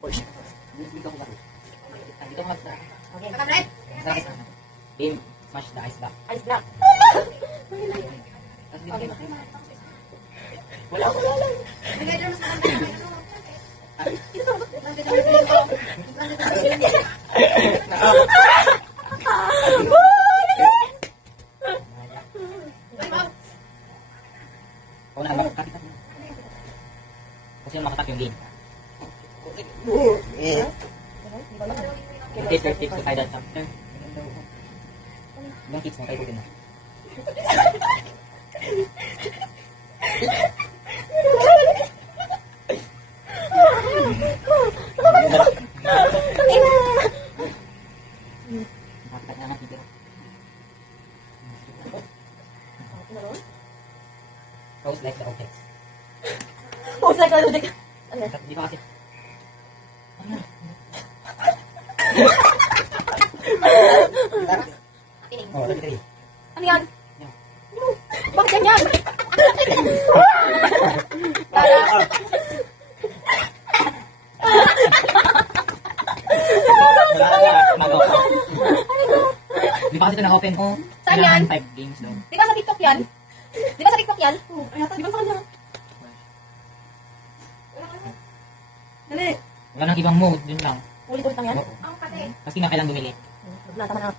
Dito ko ba? Dito ko magda. Okay. Kakamret? Game, smash the ice block. Ice block. Okay. Wala lang. Bigay din mas maganda. Ito. Kung na makakapit ako. Kasi makatak yung game. Okay, sir, tips to side that chapter. Ilang tips mo tayo po din na? Makakat na natin pero. Pose like the objects. Pose like the objects. Di ba kasi? Oh, lagi. Ano yan? Bakit ganyan? Tara. Di ba kasi ito na-open ko? Saan yan? 5 games daw. Di ba sa TikTok yan? Di ba sa TikTok yan? Ay, ata, di ba sa kanya? Dali. Wala nang ibang mode, yun lang. Ulit-ulit lang yan? Oo. Kasi nga kailang bumili. Naglatama na.